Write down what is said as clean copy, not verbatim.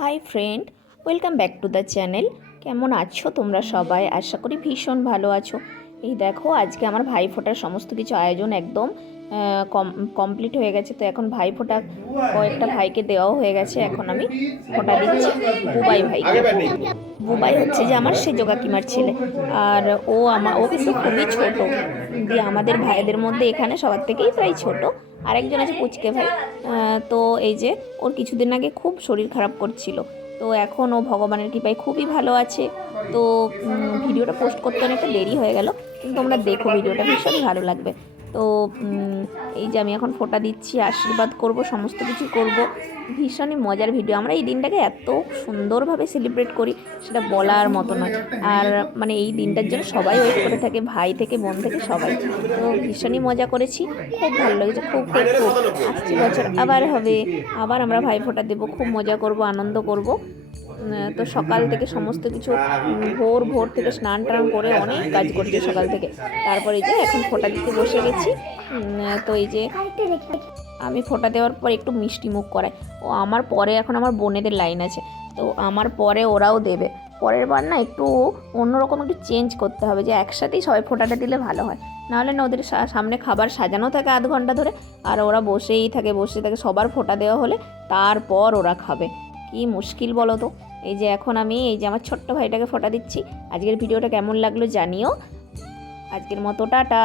Hi friend, welcome back to the channel. কেমন আছো তোমরা সবাই? আশা করি ভীষণ ভালো আছো। এই দেখো, আজকে আমার ভাইফোঁটার সমস্ত কিছু আয়োজন একদম কমপ্লিট হয়ে গেছে। তো এখন ভাইফোঁটা কয়েকটা ভাইকে দেওয়াও হয়ে গেছে। এখন আমি ফোঁটা দিচ্ছি বুবাই ভাইকে। বুবাই হচ্ছে যে আমার সেজ কাকিমার ছেলে। আর ও কিন্তু খুবই ছোট, দিয়ে আমাদের ভাইদের মধ্যে এখানে সবার থেকেই প্রায় ছোট। আরেকজন আছে পুচকে ভাই। তো এই যে ওর কিছুদিন আগে খুব শরীর খারাপ করছিল, তো এখন ও ভগবানের কৃপায় খুবই ভালো আছে। তো ভিডিওটা পোস্ট করতে অনেকটা দেরি হয়ে গেল, কিন্তু তোমরা দেখো, ভিডিওটা ভীষণই ভালো লাগবে। তো এই যে আমি এখন ফোঁটা দিচ্ছি, আশীর্বাদ করব, সমস্ত কিছু করব। ভীষণই মজার ভিডিও। আমরা এই দিনটাকে এত সুন্দরভাবে সেলিব্রেট করি, সেটা বলার মতো নয়। আর মানে এই দিনটার জন্য সবাই ওয়েট করে থাকে, ভাই থেকে বোন থেকে সবাই। তো ভীষণই মজা করেছি, খুব ভালো লেগেছে, খুব খুব খুব। আসছে বছর আবার হবে, আবার আমরা ভাইফোঁটা দেবো, খুব মজা করব, আনন্দ করব। তো সকাল থেকে সমস্ত কিছু ভোর ভোর থেকে স্নান টান করে অনেক কাজ করছি সকাল থেকে। তারপরে এই যে এখন ফোঁটা দিতে বসে গেছি। তো এই যে আমি ফোঁটা দেওয়ার পর একটু মিষ্টি মুখ করাই। ও আমার পরে এখন আমার বোনেদের লাইন আছে, তো আমার পরে ওরাও দেবে। পরের বার না একটু অন্যরকম একটু চেঞ্জ করতে হবে, যে একসাথেই সবাই ফোঁটাটা দিলে ভালো হয়। নাহলে না ওদের সামনে খাবার সাজানো থাকে আধ ঘন্টা ধরে, আর ওরা বসে থাকে। সবার ফোঁটা দেওয়া হলে তারপর ওরা খাবে। কি মুশকিল বলো তো। এই যে এখন আমি এই যে আমার ছোট্ট ভাইটাকে ফোঁটা দিচ্ছি। আজকের ভিডিওটা কেমন লাগলো জানিও। আজকের মতো টাটা।